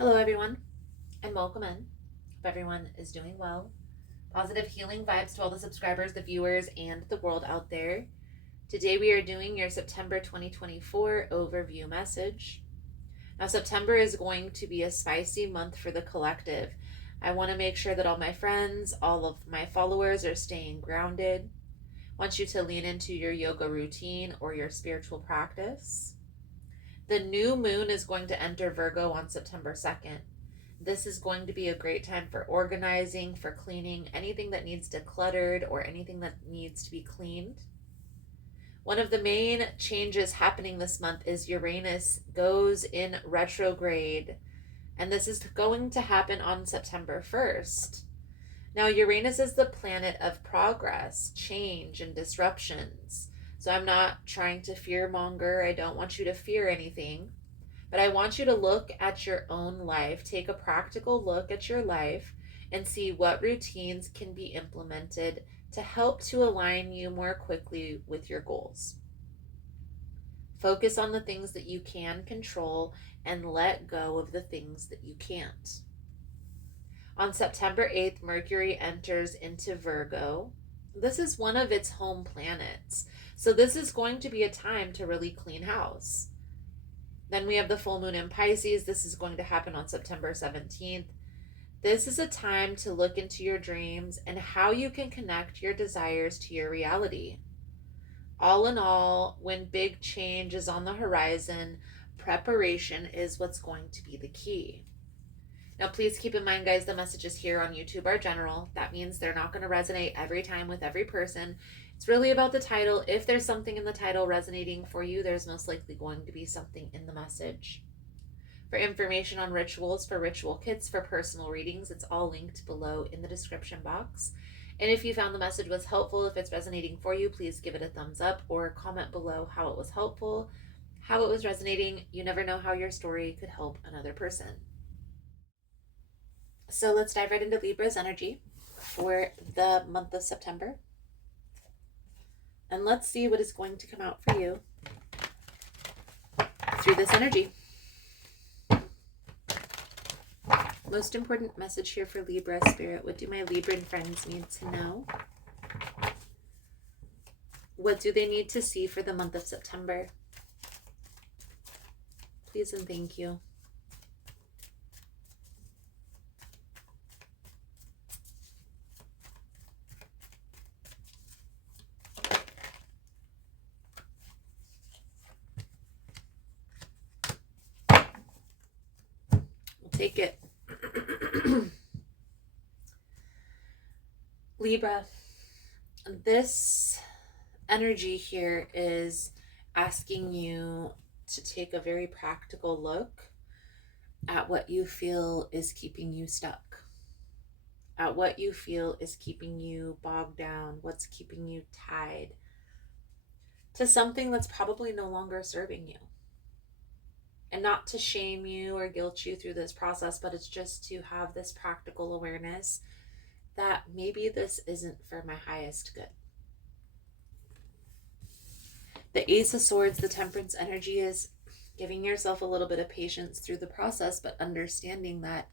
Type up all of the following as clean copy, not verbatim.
Hello, everyone, and welcome in. Hope everyone is doing well. Positive healing vibes to all the subscribers, the viewers, and the world out there. Today, we are doing your September 2024 overview message. Now, September is going to be a spicy month for the collective. I want to make sure that all my friends, all of my followers are staying grounded. I want you to lean into your yoga routine or your spiritual practice. The new moon is going to enter Virgo on September 2nd. This is going to be a great time for organizing, for cleaning, anything that needs decluttered or anything that needs to be cleaned. One of the main changes happening this month is Uranus goes in retrograde, and this is going to happen on September 1st. Now, Uranus is the planet of progress, change, and disruptions. So I'm not trying to fearmonger. I don't want you to fear anything. But I want you to look at your own life, take a practical look at your life, and see what routines can be implemented to help to align you more quickly with your goals. Focus on the things that you can control and let go of the things that you can't. On September 8th, Mercury enters into Virgo. This is one of its home planets. So this is going to be a time to really clean house. Then we have the full moon in Pisces. This is going to happen on September 17th. This is a time to look into your dreams and how you can connect your desires to your reality. All in all, when big change is on the horizon, preparation is what's going to be the key. Now, please keep in mind, guys, the messages here on YouTube are general. That means they're not going to resonate every time with every person. It's really about the title. If there's something in the title resonating for you, there's most likely going to be something in the message. For information on rituals, for ritual kits, for personal readings, it's all linked below in the description box. And if you found the message was helpful, if it's resonating for you, please give it a thumbs up or comment below how it was helpful, how it was resonating. You never know how your story could help another person. So let's dive right into Libra's energy for the month of September. And let's see what is going to come out for you through this energy. Most important message here for Libra Spirit. What do my Libran friends need to know? What do they need to see for the month of September? Please and thank you. Take it. Libra, this energy here is asking you to take a very practical look at what you feel is keeping you stuck, at what you feel is keeping you bogged down, what's keeping you tied to something that's probably no longer serving you. And not to shame you or guilt you through this process, but it's just to have this practical awareness that maybe this isn't for my highest good. The Ace of Swords, the Temperance energy, is giving yourself a little bit of patience through the process, but understanding that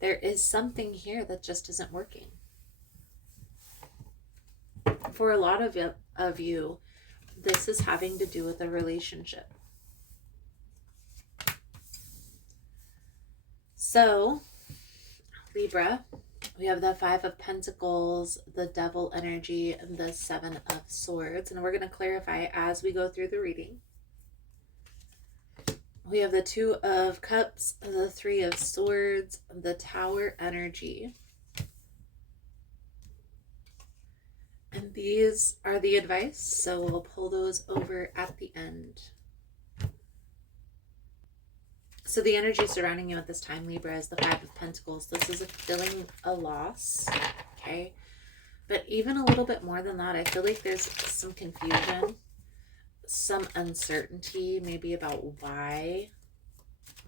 there is something here that just isn't working. For a lot of you, this is having to do with a relationship. So, Libra, we have the Five of Pentacles, the Devil energy, and the Seven of Swords. And we're going to clarify as we go through the reading. We have the Two of Cups, the Three of Swords, the Tower energy. And these are the advice, so we'll pull those over at the end. So the energy surrounding you at this time, Libra, is the Five of Pentacles. This is feeling a loss, okay? But even a little bit more than that, I feel like there's some confusion, some uncertainty, maybe about why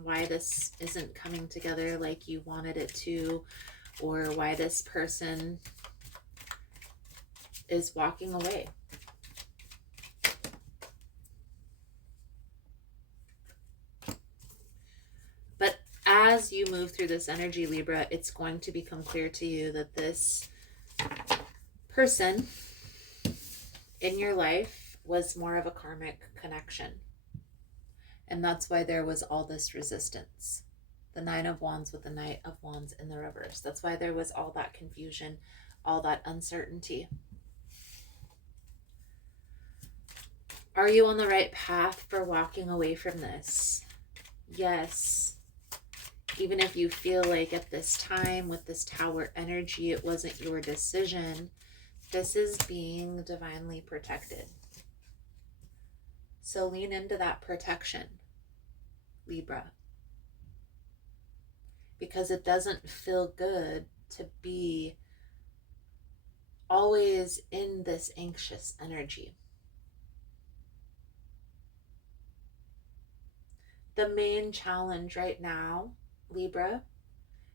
this isn't coming together like you wanted it to, or why this person is walking away. as you move through this energy, Libra, it's going to become clear to you that this person in your life was more of a karmic connection. And that's why there was all this resistance. The Nine of Wands with the Knight of Wands in the reverse. That's why there was all that confusion, all that uncertainty. Are you on the right path for walking away from this? Yes. Even if you feel like at this time with this Tower energy, it wasn't your decision, this is being divinely protected. So lean into that protection, Libra. Because it doesn't feel good to be always in this anxious energy. The main challenge right now, Libra,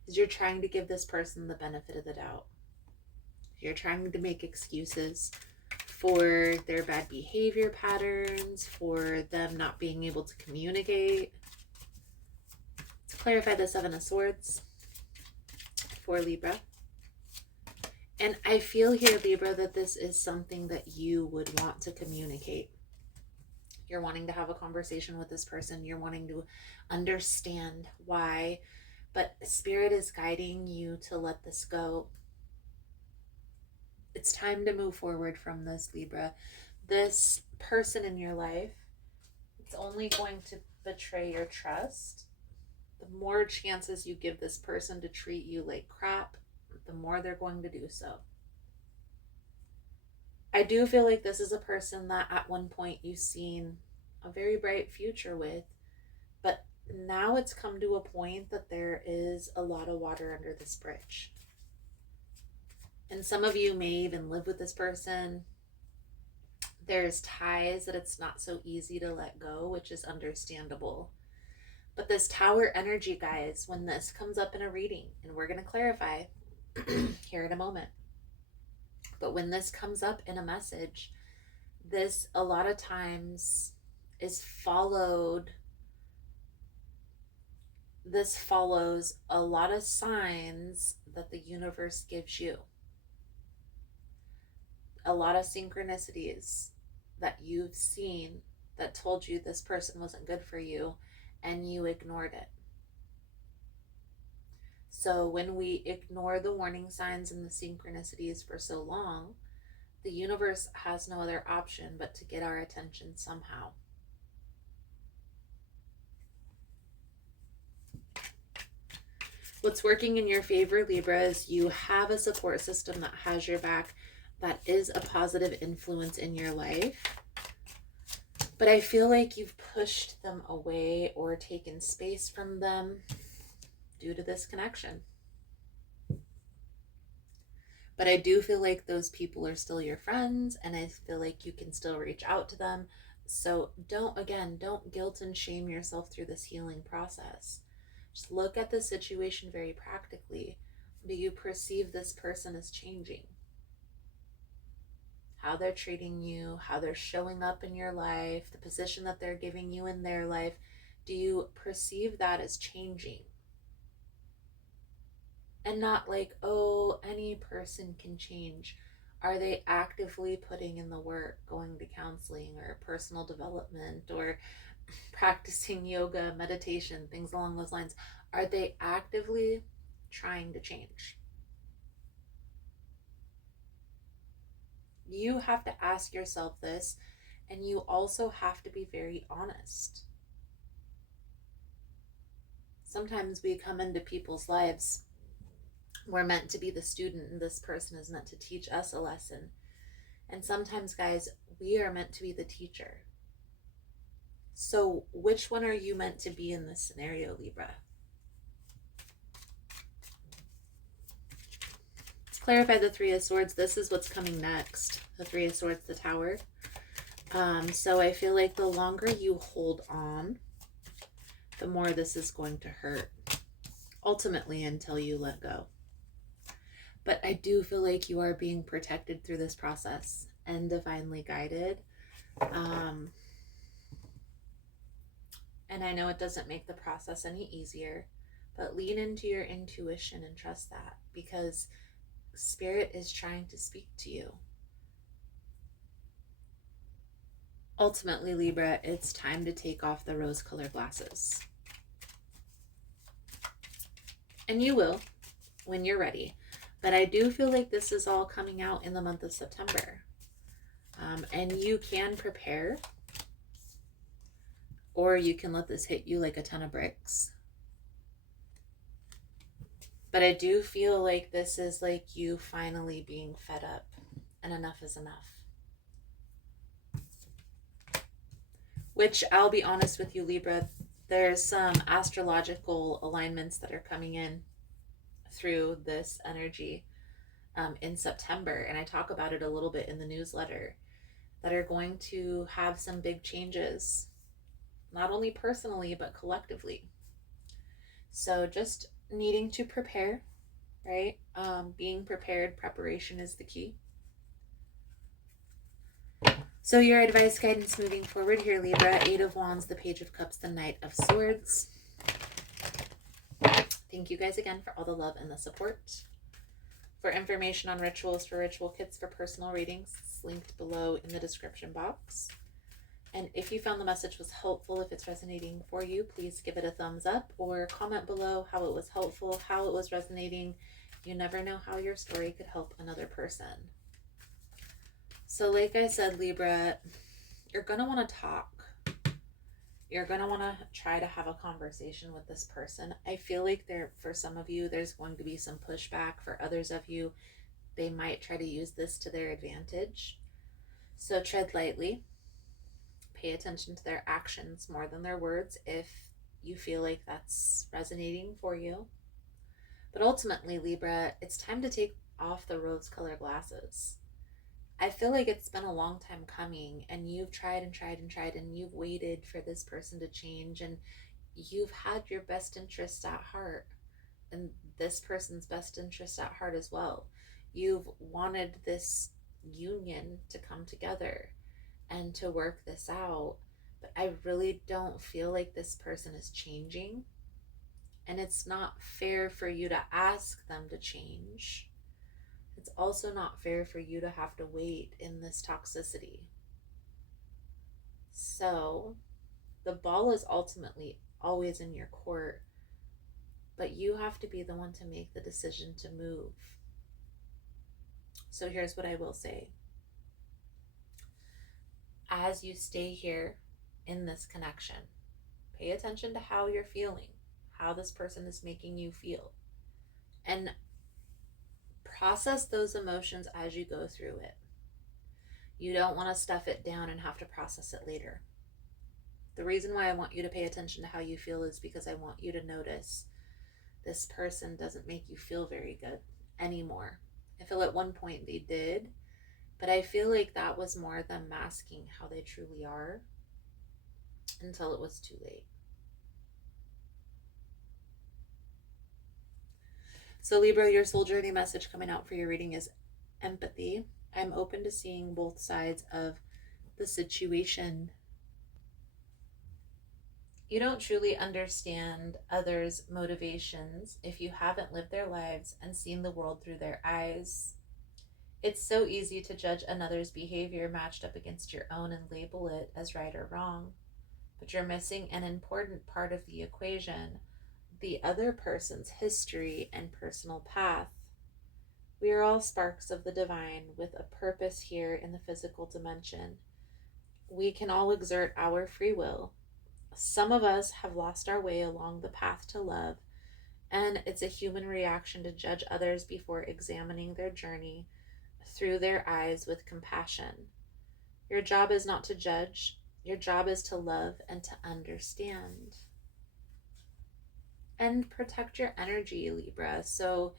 is you're trying to give this person the benefit of the doubt. You're trying to make excuses for their bad behavior patterns, for them not being able to communicate. To clarify the Seven of Swords for Libra. And I feel here, Libra, that this is something that you would want to communicate. You're wanting to have a conversation with this person. You're wanting to understand why. But Spirit is guiding you to let this go. It's time to move forward from this, Libra. This person in your life, it's only going to betray your trust. The more chances you give this person to treat you like crap, the more they're going to do so. I do feel like this is a person that at one point you've seen a very bright future with, but now it's come to a point that there is a lot of water under this bridge. And some of you may even live with this person. There's ties that it's not so easy to let go, which is understandable. But this Tower energy, guys, when this comes up in a reading, and we're going to clarify here in a moment, but when this comes up in a message, this a lot of times is followed. This follows a lot of signs that the universe gives you. A lot of synchronicities that you've seen that told you this person wasn't good for you, and you ignored it. So when we ignore the warning signs and the synchronicities for so long, the universe has no other option but to get our attention somehow. What's working in your favor, Libra, is you have a support system that has your back, that is a positive influence in your life. But I feel like you've pushed them away or taken space from them due to this connection. But I do feel like those people are still your friends, and I feel like you can still reach out to them. So don't guilt and shame yourself through this healing process. Just look at the situation very practically. Do you perceive this person as changing? How they're treating you, how they're showing up in your life, the position that they're giving you in their life, do you perceive that as changing? And not like, oh, any person can change. Are they actively putting in the work, going to counseling or personal development or practicing yoga, meditation, things along those lines? Are they actively trying to change? You have to ask yourself this, and you also have to be very honest. Sometimes we come into people's lives, we're meant to be the student, and this person is meant to teach us a lesson. And sometimes, guys, we are meant to be the teacher. So which one are you meant to be in this scenario, Libra? Let's clarify the Three of Swords. This is what's coming next. The Three of Swords, the Tower. So I feel like the longer you hold on, the more this is going to hurt. Ultimately, until you let go. But I do feel like you are being protected through this process and divinely guided. And I know it doesn't make the process any easier, But lean into your intuition and trust that, because Spirit is trying to speak to you. Ultimately, Libra, it's time to take off the rose-colored glasses. And you will when you're ready. But I do feel like this is all coming out in the month of September. And you can prepare, or you can let this hit you like a ton of bricks. But I do feel like this is like you finally being fed up, and enough is enough. Which, I'll be honest with you, Libra, there's some astrological alignments that are coming in through this energy in September. And I talk about it a little bit in the newsletter, that are going to have some big changes, not only personally, but collectively. So just needing to prepare, right? Being prepared, preparation is the key. So your advice, guidance moving forward here, Libra: Eight of Wands, the Page of Cups, the Knight of Swords. Thank you guys again for all the love and the support. For information on rituals, for ritual kits, for personal readings, it's linked below in the description box. And if you found the message was helpful, if it's resonating for you, please give it a thumbs up or comment below how it was helpful, how it was resonating. You never know how your story could help another person. So like I said, Libra, you're going to want to talk. You're going to want to try to have a conversation with this person. I feel like for some of you, there's going to be some pushback. For others of you, they might try to use this to their advantage. So tread lightly. Pay attention to their actions more than their words if you feel like that's resonating for you. But ultimately, Libra, it's time to take off the rose-colored glasses. I feel like it's been a long time coming, and you've tried and tried and tried, and you've waited for this person to change, and you've had your best interests at heart, and this person's best interest at heart as well. You've wanted this union to come together and to work this out, but I really don't feel like this person is changing, and it's not fair for you to ask them to change. It's also not fair for you to have to wait in this toxicity. So the ball is ultimately always in your court, but you have to be the one to make the decision to move. So here's what I will say. As you stay here in this connection, pay attention to how you're feeling, how this person is making you feel, and process those emotions as you go through it. You don't want to stuff it down and have to process it later. The reason why I want you to pay attention to how you feel is because I want you to notice this person doesn't make you feel very good anymore. I feel at one point they did, but I feel like that was more them masking how they truly are until it was too late. So Libra, your soul journey message coming out for your reading is empathy. I'm open to seeing both sides of the situation. You don't truly understand others' motivations if you haven't lived their lives and seen the world through their eyes. It's so easy to judge another's behavior matched up against your own and label it as right or wrong. But you're missing an important part of the equation: the other person's history and personal path. We are all sparks of the divine with a purpose here in the physical dimension. We can all exert our free will. Some of us have lost our way along the path to love, and it's a human reaction to judge others before examining their journey through their eyes with compassion. Your job is not to judge. Your job is to love and to understand. And protect your energy, Libra. So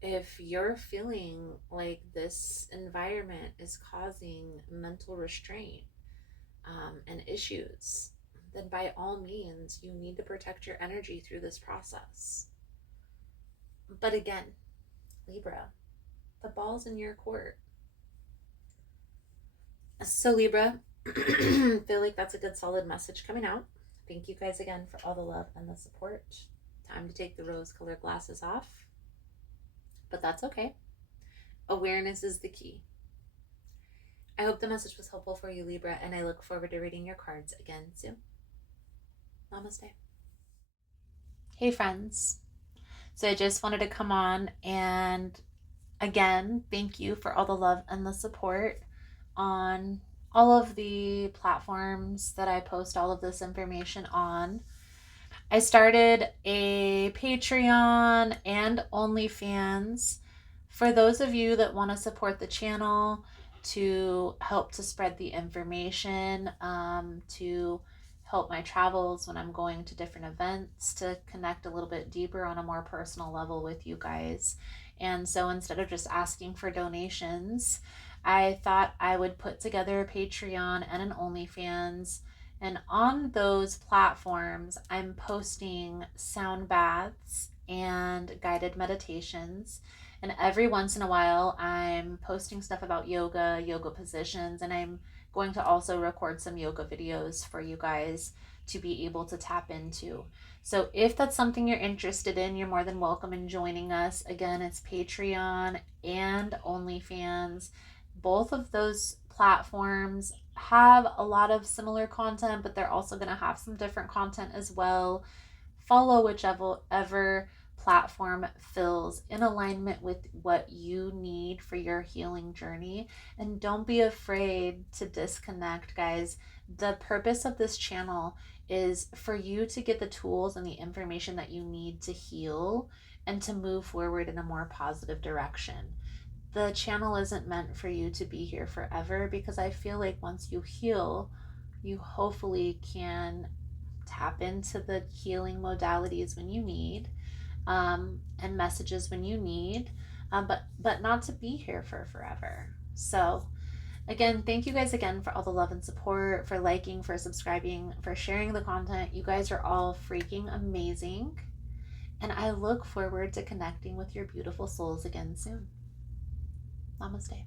if you're feeling like this environment is causing mental restraint and issues, then by all means, you need to protect your energy through this process. But again, Libra, the ball's in your court. So Libra, feel like that's a good solid message coming out. Thank you guys again for all the love and the support. time to take the rose-colored glasses off, but that's okay. Awareness is the key. I hope the message was helpful for you, Libra, and I look forward to reading your cards again soon. Namaste. Hey, friends. So I just wanted to come on and again, thank you for all the love and the support on all of the platforms that I post all of this information on. I started a Patreon and OnlyFans for those of you that want to support the channel, to help to spread the information, to help my travels when I'm going to different events, to connect a little bit deeper on a more personal level with you guys. And so instead of just asking for donations, I thought I would put together a Patreon and an OnlyFans. And on those platforms, I'm posting sound baths and guided meditations. And every once in a while, I'm posting stuff about yoga positions, and I'm going to also record some yoga videos for you guys to be able to tap into. So if that's something you're interested in, you're more than welcome in joining us. Again, it's Patreon and OnlyFans. Both of those platforms have a lot of similar content, but they're also going to have some different content as well. Follow whichever platform feels in alignment with what you need for your healing journey. And don't be afraid to disconnect, guys. The purpose of this channel is for you to get the tools and the information that you need to heal and to move forward in a more positive direction. The channel isn't meant for you to be here forever, because I feel like once you heal, you hopefully can tap into the healing modalities when you need, and messages when you need, but not to be here for forever. So again, thank you guys again for all the love and support, for liking, for subscribing, for sharing the content. You guys are all freaking amazing. And I look forward to connecting with your beautiful souls again soon. Namaste.